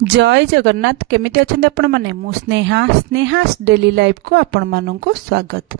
जय जगन्नाथ केमिति अछंती आपण माने मु स्नेहा स्नेहास डेली लाइफ को आपण माननकु स्वागत।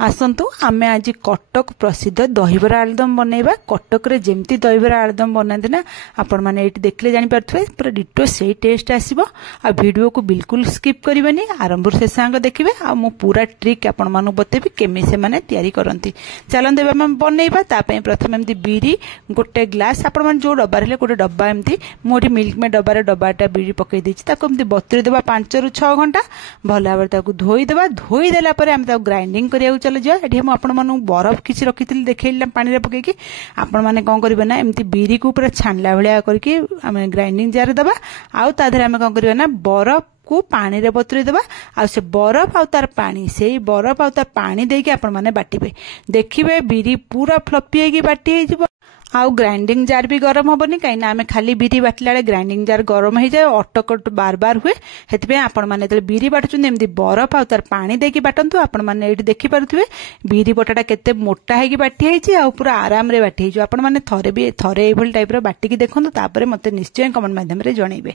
आसंतु आमे आज कटक प्रसिद्ध दहीबरा आलुदम बनैबा। कटक रे जेमती दहीबरा आलुदम बनाते ना आपण माने एटी देखले जानि पारथुवे पूरा डिटो सेही टेस्ट आसीबो। आ वीडियो को बिल्कुल स्किप करिवेनी, आरंभ से सांग देखिबे। आ मु पूरा ट्रिक आपण मानु बतेबी केमि से माने तयारी करंती। चलन देबा हम बनैबा। ता पय प्रथम एमती बीरी गोटे ग्लास आपण माने जो डब्बा रहले गोटे डब्बा एमती मोठी मिल्क में डब्बा रे डब्बाटा बीरी पकई देछि। ताको एमती बतुरी देबा 5 रु 6 घंटा भल भाबरे ताको धोई देबा। धोई देला परे हम ताको ग्राइंडिंग करिया चले जा। एठी हम आपण मानु बरफ किछि रखिथिल देखैला पानी रे पकेकी आपण माने कोन करबे ना एमती बीरी को पूरा छानला भलिया करके हम ग्राइंडिंग जार देबा। आउ ता धरे हम कोन करबे ना बरफ को पानी रे बतुरी देबा। आ से बरफ आ तार पानी सेही बरफ आ तार पानी देके आपण माने बाटिबे। देखिबे बीरी पूरा फ्लफी हेकी बाटी हे जिवो। आउ ग्राइंडिंग जार भी गरम होबनी कहीं आमे खाली बीरी बाटला ग्राइंडिंग जार गरम हो जाए अटकट बार बार हुए। हेतबे आपण माने तले बीरी बाटुचुन एमदी बरफ आ तार पानी देकी बाटंतु। आपण माने एठी देखि पारुथुवे बीरी बटाटा केते मोटा हेकी बाटी हेछि आ पूरा आराम रे बाटी हेछि। आपण माने थरे एभल टाइप रो बाटी की देखंतु, तापरे मते निश्चय कमेंट माध्यम रे जणैबे।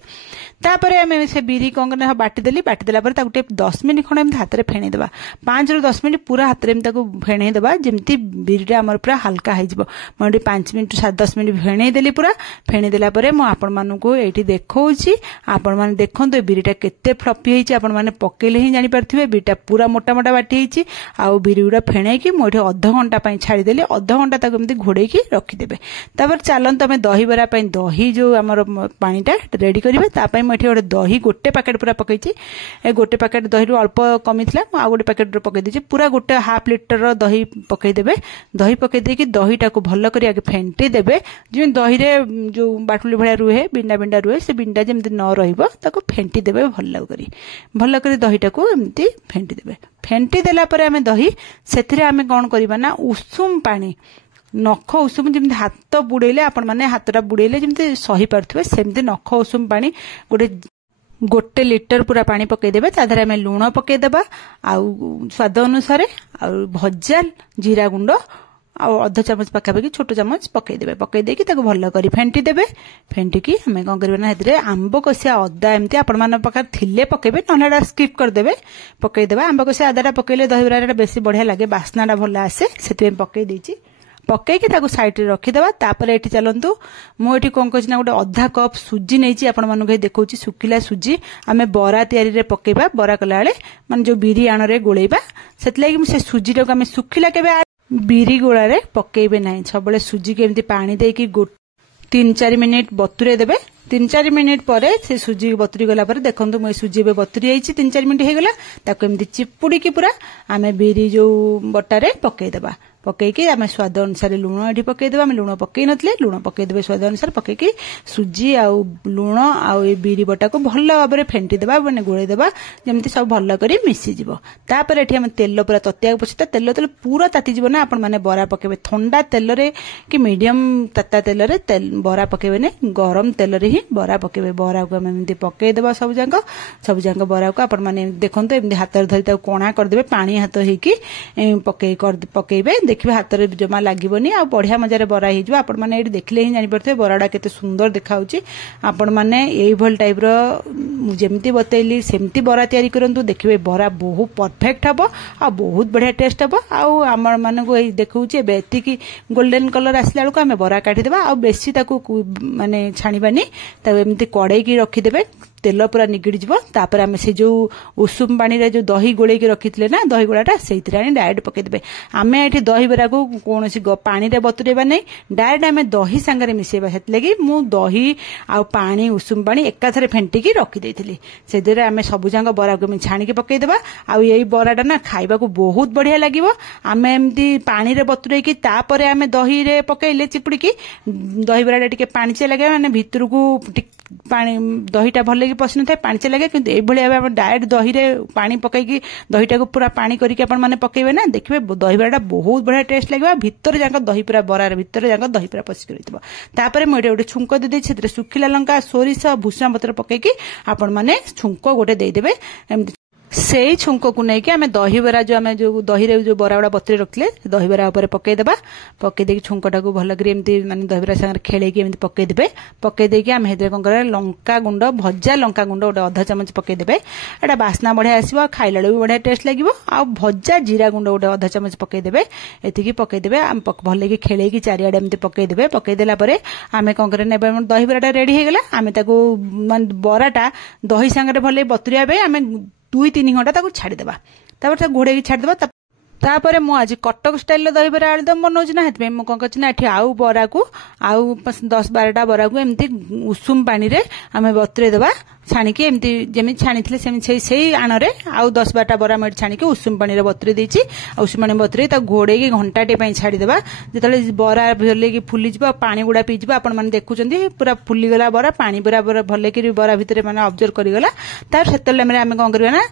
तापरे आमे से बीरी कोंगने बाटी देला पर ताकु 10 मिनिट खणे एमदी हाथ रे फेणी देबा। 5 रु 10 मिनिट पूरा हाथ रे एमदी ताकु फेणी देबा जेमती बीरीटा हमर पूरा हल्का हे जिवो। मोडी 5 मिनिट 7-10 मिनिट फेणी देली। पूरा फेणी देला परे मु आपण मानकु एठी देखौछि। आपण माने देखंतु बीरीटा केते फ्लफी हेछि। आपण माने पकेले ही जानि परथिबे बीरीटा पूरा मोटा मोटा बाटी हेछि। आ बीरी गुडा फेणे कि मोठी आधा घंटा पई छाडी देली। आधा घंटा ताकु एमदी घोड़े की रखि देबे। तापर चालन तमे दही बरा पई दही जो हमर पानीटा रेडी करिवे। ता पई मोठी गोटे दही गोटे पैकेट पूरा पकैछि। ए गोटे पैकेट दही रु अल्प कमिथिला मु आ गोटे पैकेट रो पकै दिछि। पूरा गोटे हाफ लीटर रो दही पकै देबे। दही पकै देकी दहीटा को भल्ल करी आगे फेंटी देबे। जो दही रे जो बाटुली भलिया रुहे बिंडा बिंडा रुहे से बिंडा जेमती न रहिबो ताको फेंटी देबे। भल्ल करी दहीटा को एमती फेंटी देबे। फेंटी देला परे हमें दही सेथिरे हमें कोन करबा ना उषुम पानी नख उषुम जेमती हाथ बुड़ेले आपण माने हाथटा बुड़ेले जेमती सही पारथुवे सेमती नख उषुम पानी गोटे लीटर पूरा पानी पकई देबे। ता धरे हमें लूण पकई देबा आउ स्वाद अनुसार आउ भजा जीरा गुंड आधा चामच पाखापाखि छोट चामच पकई देबे। पकई देकी ताको भल्ल करी फेंटी देबे। फेंटी की हमें कोन करबे ना हेतरे आंब कसिया अदा एमती आपण मान पका थिले पकेबे ननेडा स्किप कर देबे। पकई देबा आंब कसिया अदाटा पकईले दही बराटा बेसी बढ़िया लागे बास्नाटा भल आसे सेति पकई देछि। पकईकी ताको साइड रे रखी देबा। तापर एठी चलंतु मु एठी कोन कहछि ना गोटे आधा कप सुजी नेछि आपण मानु के देखौछि सुखिला सुजी आमे बरा तयारी रे पकेबा। बरा कला बेले माने जो बीरी आण रे गोळेबा सेति लागि से सुजी टाको आमे सुखिला केबे बीरी गोळा रे पकेबे नाही। सबले सुजी के एमती पानी देकी 3-4 मिनिट बतुरे देबे। 3-4 मिनिट परे से सुजी बतुरी गला पर देखंतु मैं सुजी बे बतुरी आइछि। 3-4 मिनिट हे गला ताको एमती चिपुडी की पूरा आमे बीरी जो बटा रे पकेई देबा। पकईकी आम स्वाद अनुसार लुण ये पकई देबा। लुण पकई नथिले लुण पकई देबे स्वाद अनुसार। पकईकी सुजी आउ लुण आउ ए बीरी बटा को भल भाबरे फेंटी देबा माने गोळै देबा जेमती सब भल करी मिसी जिवो। तापर एठी हम तेल पूरा ततिया पछता तेल पूरा ताती जिवो ना आपण माने बरा पकेबे ठंडा तेल रे कि मीडियम तत्ता तेल रे बरा पकेबे ने गरम तेल रे ही बरा पकेबे। बरा को हम एमती पकई देबा सब जांक बरा को आपण माने देखंतु एमती हाथ रे धरि ता कोणा कर देबे। पानी हाथ हेकी पकेइबे देखिए हाथ में जमा लगभग आ बढ़िया मजार बरा हो। आपण मैंने ये देखले ही जापर बराटा केते सुंदर देखा। आपण मैंने यही टाइप जमती बतैली सेमती बरा तैयारी करंतु देखिए बरा बहुत परफेक्ट हम आ बहुत बढ़िया टेस्ट हम। आम मानक देखा एति गोल्डन कलर आसला बेलू आम बरा काटिदेबा। आ बेसी माने छाणीबानी एमती कड़े की रखीदे तेल पूरा निगिड़ी जीवो। तापर आमे से जो उषुम पानी रे जो दही गोळे की रखिथिले ना दही गोळाटा सेइथिरे आनी डायरेक्ट पके देबे। आमे एठी दही बरा को कोनोसी पानी रे बतुरेबा नै डायरेक्ट आमे दही संगरे मिसेबा। हेतलेगी मु दही आ पानी उषुम पानी एकाथरे फेंटी की रखि देइथिली। सेदिरे आमे सबु जांग बरा को मी छाणी के पके देबा। आ एई बराटा ना खाइबा को बहुत बढ़िया लागिवो। आमे एमती पानी रे बतुरे की तापरे आमे दही रे पकेइले चिपुडी की दही बराटा टिके पानीचे लागे माने भितर को पानी दहीटा भल लगे पसंद थाए पानी लगे। किंतु ए भली भाबे डायरेक्ट दही रे पानी पकईकी दहीटा को पूरा पानी करके आपण माने पकेबे ना देखिबे दही बराटा बहुत बढ़िया टेस्ट लागबा। भीतर जाक दही पूरा बरार भीतर जाक दही पूरा पसिक रहितबो। तापरे मु एटा गोटे छुंक दे दे छेत्रे सुखिला लंका सोरिष भुसा पत्र पकईकी आपण माने छुंक गोटे दे देबे। सेई छुंक को नहीं आम दहीबरा जो आम जो दही जो बरा गुड़ा बतरी रखते दहीबरा उपर पकईदे पकईदे छुंकटा को भल कर माने दहीबरा सागर खेलेकी एमती पकईदे पकईदे आम कौन कर लंका गुंड भजा लंका गुंड गोटे अधा चामच पकईदे एटा बास्ना बढ़िया आसो खाइला भी बढ़िया टेस्ट लगे आ भजा जीरा गुंड गोटे अधा चामच पकईदे एतिकी पकईदे आम भल कि खेलेकी चारिआडे एमती पकईदे पकईदेला आम कौन कर दहीबराटा रेडी होगला आम बराटा दही सांगे भल बतुरिया आम 2-3 घंटा ताको छाड़ीदेवा घोड़े छाड़ीदेवा तापर मु आज कटक स्टाइल दहीबरा आलुदम बनाऊँ ना हेतु मुझे कौन कर आउ बरा को आउ 10-12टा बरा को एमती उषुम पानी रे आम बतुरे देवा छाणिकी एमती जमी छाणी से आणरे आउ 10-12टा बरा मैं छाणिकी उषुम पानी रे बतुरे देछि उषुम पानी बतुरे घोड़े घंटाटे छाड़ीदेवा जिते बरा भले कि फुलीज पानी गुड़ा पीज आपण मैंने देखुं पूरा फुलीगला बरा पानी पूरा भले कि बरा भितर मैंने ऑब्जर्व करगला तार से आम कौन करना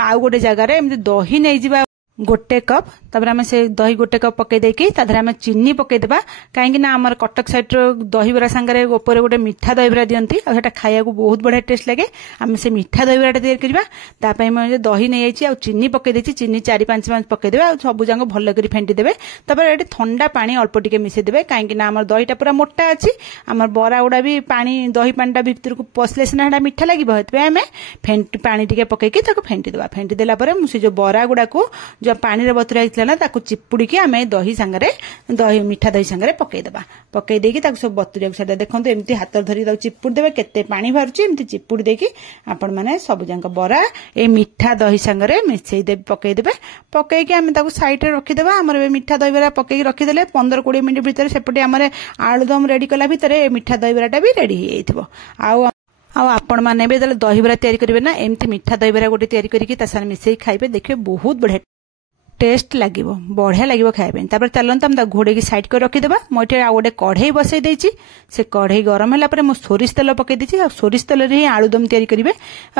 आउ गोटे जगार एमती दही नहीं जावा गोटे कप तापर आम से दही गोटे कप पकई देकी आम चीनी पकईदेवा कहीं आमर कटक साइड दहीबरा सांगे ऊपर गोटे मीठा दहीबरा दिखती आटा खाया बहुत बढ़िया टेस्ट लगे आम से मीठा दहीबराटा तैयार करवा मुझे दही नहीं जाइए चीनी पकईदे चीनी 4-5 चामच पकईदे सब जाक भल कर फेंटीदेवे तापर ये ठंडा पानी अल्प टिके मिसेदेवे कहीं आम दहीटा पूरा मोटा अच्छी आम बरा गुड़ा भी पानी दही पानीटा भीतर को पशले सीना मीठा लगे आम पानी टिके पकईकी फेंटीदेवा फेंटीदेला से जो बरा गुड़ा को जो पानी रे बतुरा ना चिपुड़ी की आम दही सांगे दही मीठा दही सांगे पकईदेवा पकई देकी सब बतुरिया छाड़ा देखो एमती हाथ धरी चिपुड़ी देवे केते पानी बाहर एमती चिपुड़ी देकी आपण मैंने सब जाक बरा ए मीठा दही सांगे मिसई पकईदेवे पकईकी आम साइड रे रखीदेवा आमर मीठा दहीबरा पकईकी रखीदे 15-20 मिनिट भितर सेपटे आम आलुदम रेडी कला भितर मीठा दहीबराटा भी रेडी हो आपण मैंने भी दहीबरा तैयारी करेंगे ना एमती मीठा दहीबरा गोटे तैयारी करके मिसई खाइबे देखिए बहुत बढ़िया टेस्ट लगे बढ़िया लगे खाया तापर चलते आम घोड़े की साइड कर रखीदेवा मुझे आ गोटे कढ़ई बसई देछि से कढ़ई गरम है मुझे सोरिष तेल पकई देछि सोरिष तेल ही आलुदम तैयारी करेंगे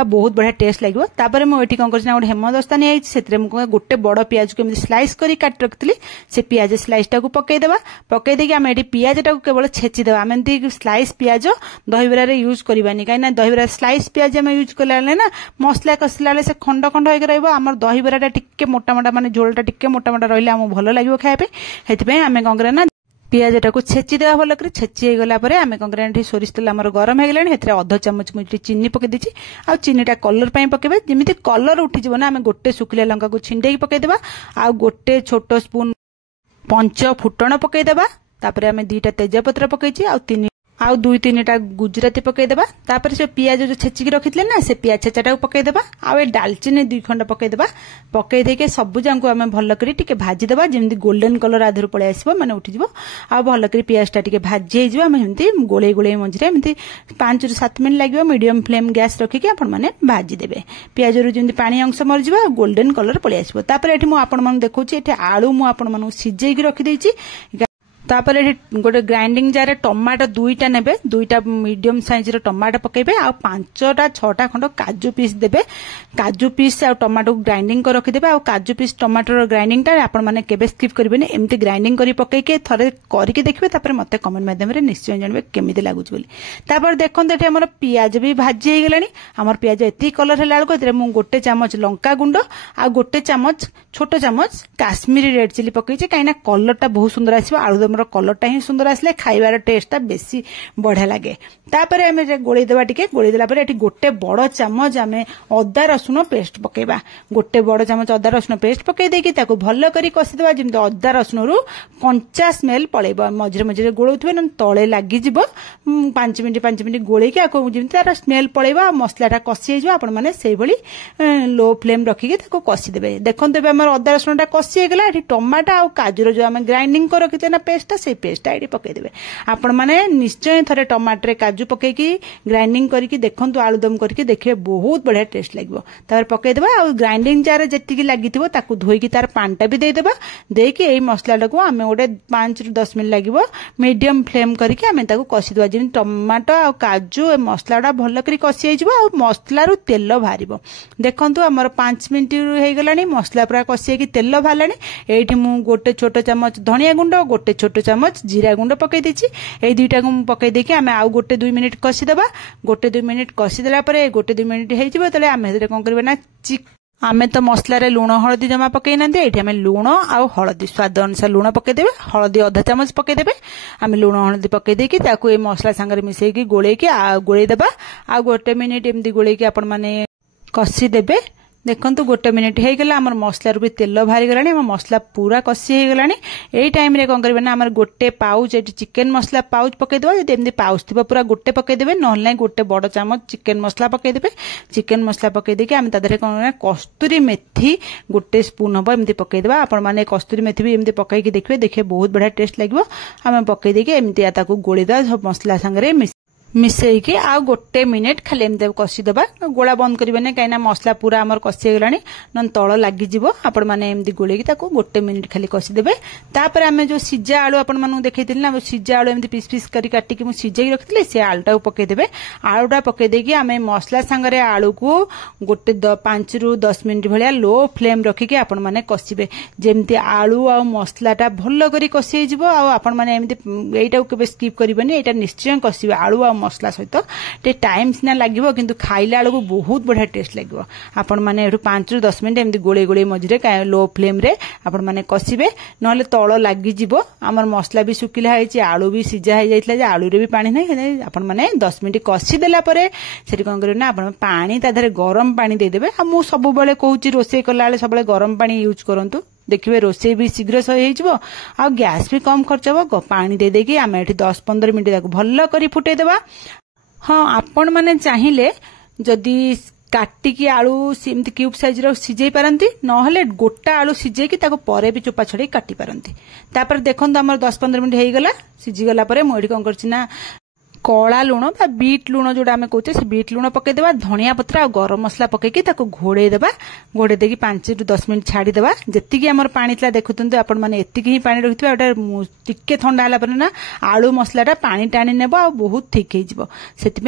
बहुत बढ़िया टेस्ट लगे तापर मुझे कौन कर गोटे हेमदस्ता नहीं गोटे बड़ पियाज को स्लाइस कर काट रखी से पियाज स्लाइसटा को पकईदेवा पकई देकी आम ये पियाजटा को केवल छेचिदेवा आम एमती स्लाइस पियाज दहीबरा यूज करवानी कहीं दहीबरा स्लाइस पियाज आम यूज कला ना मसला कसला से खंड खंड होकर रहा दहीबराटा टिके मोटा मोटा माने झोलटा टिके मोटा मोटा रहा आम भल लगे खायापे आम कौन करना पियाजटा को छेचिदेवा भल कर छेची गला आम कौन कर सोरिष तेल आम गरम हो गलानी अधा चामच मुझे चीनी पकई देछि आ चीनीटा कलर पकेबा जमी कलर उठिଯିବ ना आम गोटे सुखिला लंका को छिंडेकी पकईदेवा आ गोटे छोट स्पून पंच फुटण पकईदेवा तापर आम 2टा तेजपत्र पकईछि आउ 2-3टा गुजराती पकईदेवा तापर से पियाज जो छेचिकी रखी ना से पियाज छेचाटा पकईदेवा आउ ए डालचीनी 2 खंड पकईदेवा पकई देके सबू जाक आम भल कर भाजीदेवा जमी गोल्डन कलर आधर पलि आसो मैंने उठिଯିବ आ भल कर पियाजटा भाजी हो आम एमती गोले गोले मझे एमती 5-7 मिनट लगे मीडियम फ्लेम गैस रखिकी आपण मैंने भाजीदेवे पियाज जमी पानी अंश मरीज गोल्डन कलर पलि आसो तापर ये मुझे देखुची आलू मुझे सिझेकी रखीदेछि तापर गोटे ग्राइंडिंग जार टमाटो 2टा नेबे 2टा मीडियम साइज टमाटो पकेबे आ 5-6टा खंड काजू पीस देबे काजू पीस आ टमाटो ग्राइंडिंग कर रखिदेबे आ काजू पीस टमाटो ग्राइंडिंग टा आपण माने केबे स्किप करिबेनी एमती ग्राइंडिंग करी पकेके थरे करके देखबे तापर मते कमेंट माध्यम रे निश्चय जानबे केमिति लागुच बोली तापर देखन एठी हमर पियाज भी भाजी हे गेलानी हमर पियाज एती कलर हेला को एतरे मु गोटे चामच लंका गुंड आ गोटे चामच छोटो चामच काश्मीरी रेड चिली पकईचे कहीं कलरटा बहुत सुंदर आसो आलुदम कलरटा ही सुंदर आसले खाइबार टेस्टटा बेसी बढ़िया लगे तापर आम गोली देवा टिके गोली देला परे एठी गोटे बड़ चामच आम अदा रसुण पेस्ट पकेबा गोटे बड़ चामच अदा रसुण पेस्ट पकई देकी ताको भल करी कसीदेवा जमी अदा रसुण रु कंचा स्मेल पड़ेब मझे मझे गोलौथुबे न तले लागी जिवो 5 मिनिट गोलेकी आको जमी तार स्मेल पड़ेब मसलाटा कसी हो आपण माने सेही भली लो फ्लेम रखिकी ताको कसी देबे देखन देबे हमर अदा रसुणटा कसी हेगला एठी टमाटा आ काजूर जो आम ग्राइंडिंग कर रखिते ना पेस्टटा से पेस्टटा ये पकईदेवे आपण मैंने निश्चय थे टमाटर काजू पकईकी ग्राइंडिंग करके देखु आलुदम करके देखिए बहुत बढ़िया टेस्ट लगे पकईदेवा आ ग्राइंडिंग जार जी लगी धोईकी तार पानीटा भी देदेबा देकी यही मसलाटा को आम गोटे 5-10 मिनट लगे मीडियम फ्लेम करके आम कषिदेवा जमी टमाटो आ काजू मसलाटा भल कर कषि हो मसलारू तेल बाहर देखु आमर 5 मिनट हो गला मसला पूरा कषि तेल बाहर ये गोटे छोट चामच धनिया गुंड गोटे छोट चामच जीरा गुंड पकई देछि ए 2टा को पकई देके आम आउ गोटे 2 मिनिट कषिदेवा गोटे 2 मिनिट कषिदेला गोटे 2 मिनिट हो तले आम कौन करें ना आमे तो मसला रे लुण हलदी जमा पकई ना ये आम लुण आउ हलदी स्वाद अनुसार लुण पकईदेवे हलदी अधा चामच पकईदेवे आम लुण हलदी पकईदेकी मसला सांगे मिसेकी गोलेदेबा आ गोटे मिनिट एमती गोलेकी आपण माने कषिदेवे देखंतु गोटे मिनिट हो गला आमर मसला भी तेल बाहरी गलानी आम मसला पूरा कषि हो गलानी एई टाइम रे कोन करबे ना आमर गोटे पाउच एटी चिकन मसला पाउच पकईदेबा जदि एमती पाउच थिबा पूरा गोटे पकईदेबे नहले नै गोटे बड़ चामच चिकन मसला पकईदेबे चिकन मसला पकई देके आम तादरे कोन ना कस्तूरी मेथी गोटे स्पून हबो एमती पकईदेबा आपण माने कस्तूरी मेथी भी एमती पकईकी देखिए बहुत बढ़िया टेस्ट लागिवो आम पकई देके एमती ताकू गोळीदा सब मसला संगे मिसेकी आ गोटे मिनिट खाली एमती कषिदेबा गोला बंद करें कहीं मसला पूरा आमर कषि गलानी न तल लगिज आपण मैंने एमती गोलेकी गोटे मिनिट खाली कषिदेबे तापर आम जो सिजा आलू आपण मानू देखी ना सिजा आलू एमती पिस पिस कर काटिकी मुझे सिझे रखी से आलूटा पकईदेबे आलूटा पकईदेकी आम मसला सांगे आलू को गोटे 5 ରୁ 10 मिनिट भाया लो फ्लेम रखिकी आपण माने कषिबे जेमती आलू आ मसलाटा भल करी कषि आपण माने एमती एटा केबे स्किप करिबेनी एटा निश्चय कषिबे आलू आ मसला सहित टे टाइम सिना लागिवो किंतु खाइला बेलू बहुत बढ़िया टेस्ट लागिवो आपण माने 5 ରୁ 10 मिनिट एमती गोळे गोळे मझिरे लो फ्लेम रे आपण माने कषिबे नहले तळ लागि जिवो हमर मसला भी सुकिला हैछि आलू भी सिझा है जाइतला जे आलू रे भी पानी नै आपण माने 10 मिनिट कषि देला परे सेठी कोन करियो ना आपण पानी ता धरे गरम पानी दे देबे आ मु सब बेले कहूची रोसे कला बेले सब गरम पानी यूज करंतु देखिए रोसे भी शीघ्र सही आ गैस भी कम खर्च हम पानी दे देकी आम ये 10-15 मिनट भल कर फुटेदेवा हाँ आपण मैंने चाहिए जदि काटिकी आलू सेमती क्यूब साइज रो सिझे पारंती नहले गोटा आलू सिझेकी परे भी चोपा छड़े काटी पारंती तापर देखंतु हमर 10-15 मिनट हो गला सिझी गला परे मु एठी कोन करछि ना कला लुण बा बीट लुण जोड़ा आम कहते से बीट लुण पकईदेवा धनिया पत्र आ गरम मसला पकईकी घोड़ेदेवा घोड़े देकी 5 ରୁ 10 मिनट छाड़ीदेवा जी आम पानी था देखुंतु आपण मैंने एतिकी ही पानी रखिथे टिके ठंडा है ना आलू मसलाटा पानी टाणी नेब आ बहुत ठीक हो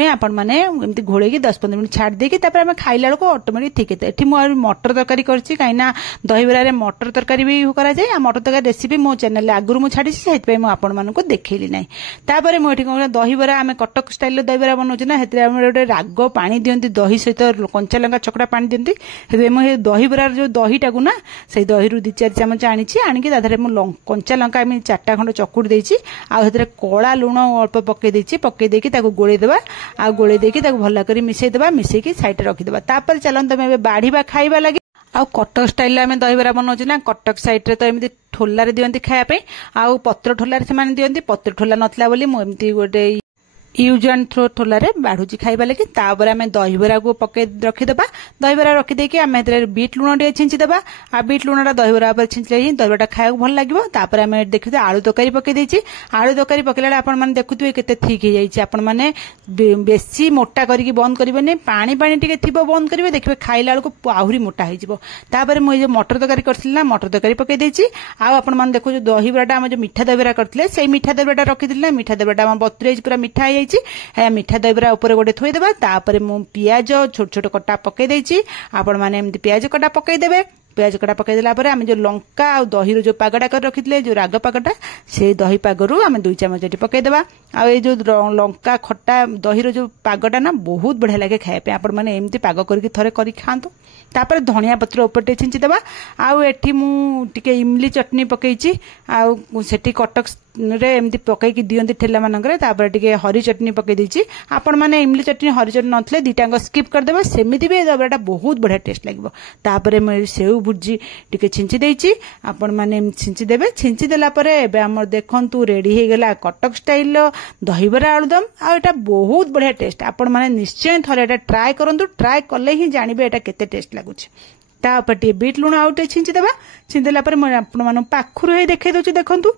आपण मैंने एमती घोड़े 10-15 मिनट छाड़ देकी आम खाइला बेलू ऑटोमेटिक ठीक है ये मुझे मटर तरकारी करछि कहीं दहीबरा मटर तरकारी भी कराए मटर तरकारी रेसिपी मो चैनल आगुरी मुझे छाड़ी से आपण मानक देखली ना तापर मुझे दहीबरा आम कटक स्टाइल दहीबरा बनाऊँ ना गोटे राग पानी दिंती दही सहित कंचा लंका चकटा पानी दिंती मुझे दहीबरार जो दहीटा को ना से दही 2-4 चामच आनिकी कंचा लंका 4टा खंड चकुड़ देछि आउे कला लुण अल्प पकईदेकी गोलेदेवा आ गोले देकी भल कर मिसेदेवा मिसेकी साइड रखिदेवा तापर चलते आम बाढ़ा खाइबा लगे आ कटक स्टाइल आम दहीबरा बनाऊँ ना कटक साइड रे तो एमती ठोला दिंती खायापे आउ पत्र ठोलार से दिंती पत्र ठोला नथला बोली मुझे गोटे यूज एंड थ्रो ठोलारे बाढ़ुची खाइबा लगी तापर आम दहीबरा को पकई रखिदेबा दहीबरा रखिदेकी आम बीट लुण टे छिंचीदेबा आ बीट लुणटा दहीबरा पर छिंचले ही दहीबरा खाइबा भल लगिवो तापर आम देखिए आलू तरकारी पकई देछि आलू तरकारी पकैला आपण माने देखुथिबे केते ठीक हो जाइछि आपण माने बेसी मोटा करके बंद करिबेनी पानी पानी टिके थिबो बंद करिवे देखिबे खाइला बेलू आहुरी मोटा हो जिवो तापर मु जे मटर तरकारी करथिला ना मटर तरकारी पकई देछि आ आपण माने देखु दहीबराटा आम जो मीठा दहीबरा करथिले सेई मीठा दहीबराटा रखिथिले ना मीठा दहीबराटा आम बतुरेज पूरा मीठा मीठा दहीबरा ऊपर गोटे थोईदेबा तापर मु पियाज छोट छोट कटा पकई देछि आपण माने एमती पियाज कटा पकई देबे पियाज कटा पकई देला परे आम जो लंका आ दही जो पागटा कर रखिथिले जो राग पागटा से दही पागरु आम 2 चामच एटी पकई देबा आ ए जो लंका खट्टा दही जो पागटा ना बहुत बढ़िया लगे खाए पे आपण माने एमती पाग करके थरे करी खांतु तापर धनिया पत्र ऊपर टे छिंचीदेबा आउ एठी मु टिके इमली चटनी पकईची आउ सेठी कटक रे एमती पकईकी दियंती ठेला मानकरे तापर टिके हरी चटनी पकई देछि आपण माने इमली चटनी हरी चटनी नथले दिटांग स्किप कर देबा सेमिति भी दबराटा बहुत बढ़िया टेस्ट लागिवो तापर मे सेउ भुजी टिके छिंची देछि आपण माने छिंची देबे छिंची देला परे एबे हमर देखंतु रेडी हे गेला कटक स्टाइल दहीबरा आलुदम आ एटा बहुत बढ़िया टेस्ट आपण माने निश्चय थरे एटा ट्राई करंतु ट्राई करले ही जानिबे एटा केते टेस्ट लागुछि तापर टी बीट लुण आउटे छिंची देबा छिंची देला परे म आपण माने पाखुर हे देखाइ दोछि देखंतु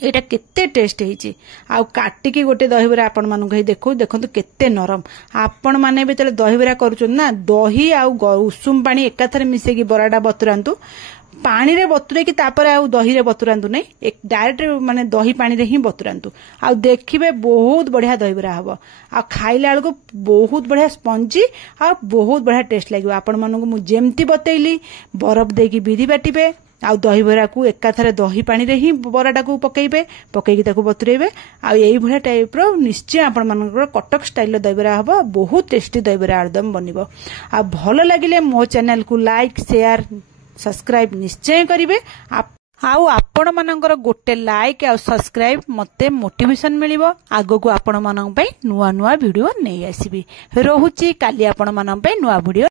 एटा केते टेस्ट हेछि आ काटिकी गोटे दहीबरा आपण मानु कहि देखु देखंतु केते नरम आपण माने बेतले दहीबरा करूछन ना दही आ उषुम पानी एकाथरे मिसेकी बराडा बतुरांतु पानी रे बतुरे कि तापर आ दही रे बतुरांतु नै एक डायरेक्ट माने दही पानी रे ही बतुरांतु आ देखिबे बहुत बढ़िया दहीबरा हबो आ खाइला बेलू बहुत बढ़िया स्पंजी आ बहुत बढ़िया टेस्ट लागिवो आपण मानु मु जेमती बतैली बरफ देकी बिरी बाटिबे आउ दहीबरा को एकाथरे दही पानी रे ही बराटा को पकेइबे पकेइकी ताको बतुरेइबे आ एई भलिया टाइप रो निश्चय आपण मानकर कटक स्टाइल दहीबरा हबो बहुत टेस्टी दहीबरा आलुदम बनिबो आ भलो लागिले मो चैनल को लाइक शेयर सब्सक्राइब निश्चय करिवे आउ आपण मानकर गोटे लाइक आ सब्सक्राइब मते मोटिवेशन मिलिबो आगो को आपण मानन पई नुवा नुवा वीडियो नै आसीबी रहूची काली आपण मानन पई नुवा वीडियो